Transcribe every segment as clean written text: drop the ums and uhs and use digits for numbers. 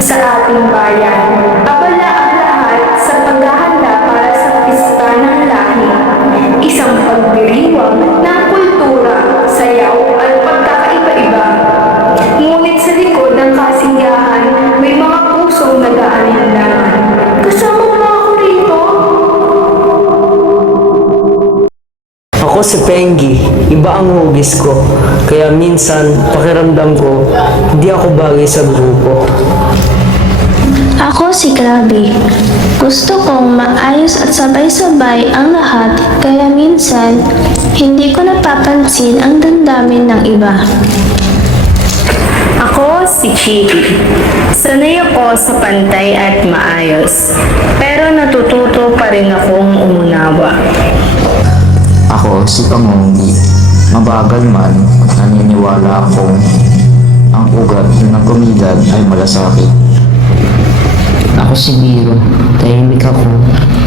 sa ating bayan. Abala ang lahat sa paghahanda para sa pista ng lahi, isang pagdiriwang ng kultura, sayaw at pagkakaiba-iba. Ngunit sa likod ng kasiyahan, may mga pusong nag-aalinlangan. Kasama mo ako rito? Ako si Pengi, iba ang hugis ko, kaya minsan pakiramdam ko hindi ako bagay sa grupo. Ako si Krabi. Gusto kong maayos at sabay-sabay ang lahat, kaya minsan hindi ko napapansin ang damdamin ng iba. Ako si Chiki. Sanay ako sa pantay at maayos, pero natututo pa rin akong umunawa. Ako si Pangunggi. Mabagal man, naniniwala akong ang ugat ng komunidad ay malasakit. Ako si Biro. Tahimik ako,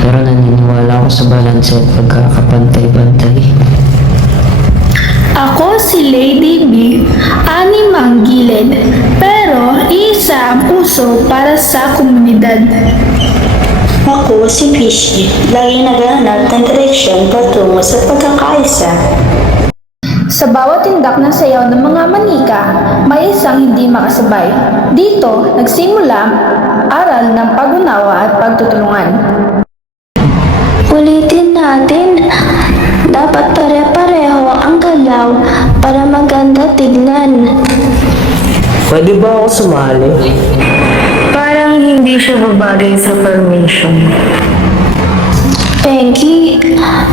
pero naniniwala ako sa balanse at pagkakapantay-bantay. Ako si Lady B, animang gilid, pero iisa ang puso para sa komunidad. Ako si Fishy, lagi naghahanap ng direksyon patungo sa pagkakaisa. Sa bawat tindak ng sayaw ng mga manika, may isang hindi makasabay. Dito, nagsimula aral ng pag-unawa at pagtutulungan. Ulitin natin, dapat pare-pareho ang galaw para maganda tignan. Pwede ba ako sumali? Parang hindi siya babagay sa formation. Pengi,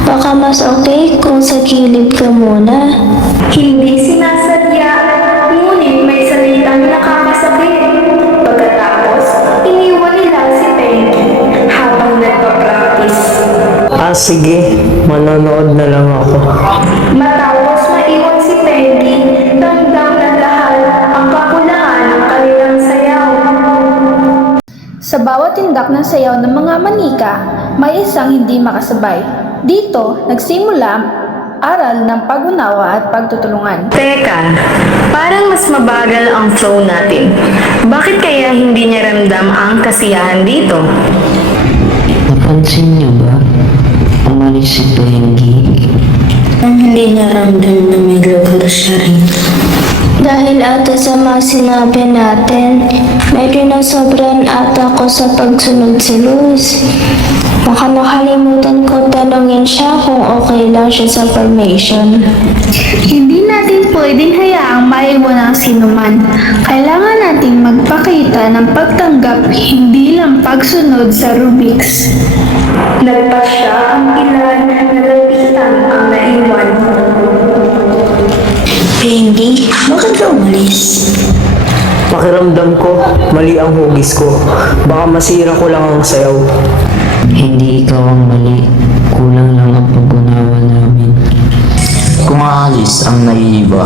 baka mas okay kung sa gilid ka muna. Hindi sinasadya, ngunit may salitang nakakasakit. Pagkatapos, iniwan nila si Pengi habang nagpa-practice. Sige, manonood na lang ako. Matapos maiwan si Pengi, damdam na lahat ang kakulangan ng kanilang sayaw. Sa bawat tindak ng sayaw ng mga manika, may isang hindi makasabay. Dito, nagsimula aral ng pag-unawa at pagtutulungan. Teka, parang mas mabagal ang flow natin. Bakit kaya hindi niya ramdam ang kasiyahan dito? Napansin niyo ba? Umalis si Pengi. Ang hindi niya ramdam na may lugar siya rito. Dahil ata sa mga sinabi natin, may pinasobran ata ko sa pagsunod si Luz. Baka nakalimutan ko tanongin siya kung okay lang siya sa formation. Hindi natin pwedeng hayaang maiwan ang sinuman. Kailangan nating magpakita ng pagtanggap, hindi lang pagsunod sa rubrics. Nagpasya ang ilan na nalapitan ang naiwan. Pengi, bakit ka umalis? Pakiramdam ko, mali ang hugis ko. Baka masira ko lang ang sayaw. Hindi ikaw ang mali. Kulang lang ang pag-unawa namin. Kung aalis ang naiiba,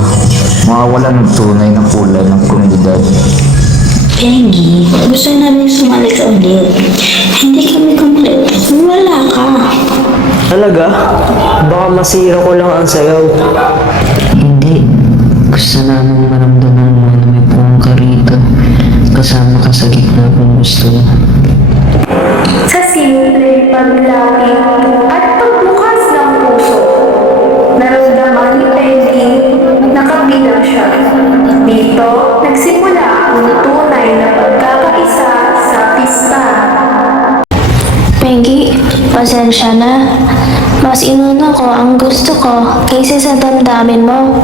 mawawala ng tunay na kulay ng komunidad. Pengi, gusto namin sumali ka ulit. Hindi kami complete. Wala ka. Talaga? Baka masira ko lang ang sayaw. Hindi. Gusto namin maramdaman mo na may puwang ka rito. Kasama ka sa gitna kung gusto mo. Sa simpleng paglapit at pagbukas ng puso, naramdaman ni Pengi na kabilang siya. Dito, nagsimula ang tunay na pagkakaisa sa pista. Pengi, pasensya na. Mas inuna ko ang gusto ko kaysa sa damdamin mo.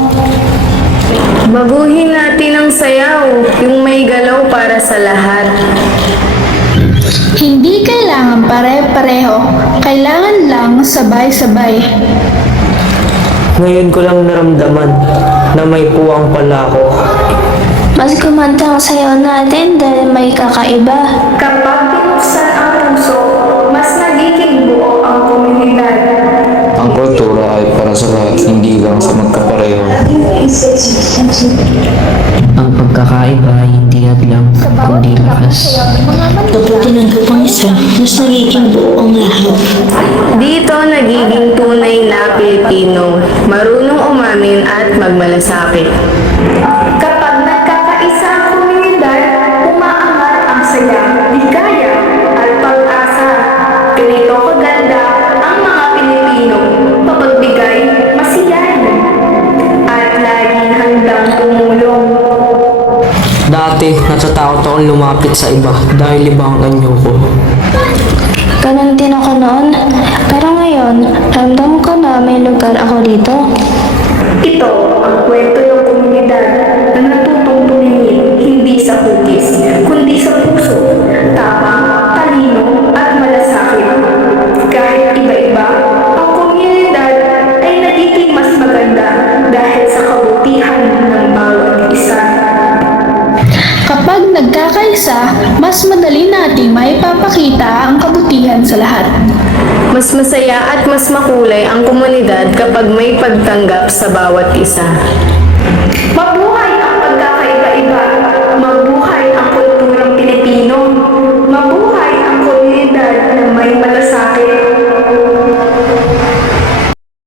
Baguhin natin ang sayaw, yung may galaw para sa lahat. Hindi kailangan pare-pareho, kailangan lang sabay-sabay. Ngayon ko lang naramdaman na may puwang pala ako. Mas kumanta ang sayaw natin dahil may kakaiba. Kapag binuksan ang puso, mas nagiging buo ang komunidad. Ang kultura ay para sa lahat, hindi lang sa magkapareho. Ang pagkakaiba ay hindi hadlang, kundi lakas. Kapag tinanggap ang isa, mas nagiging buo ang lahat. Dito nagiging tunay na Pilipino, marunong umamin at magmalasakit. Kapag nagkakaisa ang komunidad, umaangat ang Dati, natatakot akong lumapit sa iba dahil iba ang anyo ko. Ganon din ako noon. Pero ngayon, ramdam ko na may lugar ako dito. Ito ang kwento ng komunidad na natutong tumingin hindi sa hugis, kundi sa puso, tapang, talino at malasakit. Kahit iba-iba, ang komunidad ay nagiging mas maganda dahil sa kabutihan ng bawat isa. Kapag nagkakaisa, mas madali nating maipapakita ang kabutihan sa lahat. Mas masaya at mas makulay ang komunidad kapag may pagtanggap sa bawat isa. Mabuhay ang pagkakaiba-iba! Mabuhay ang kulturang Pilipino! Mabuhay ang komunidad na may malasakit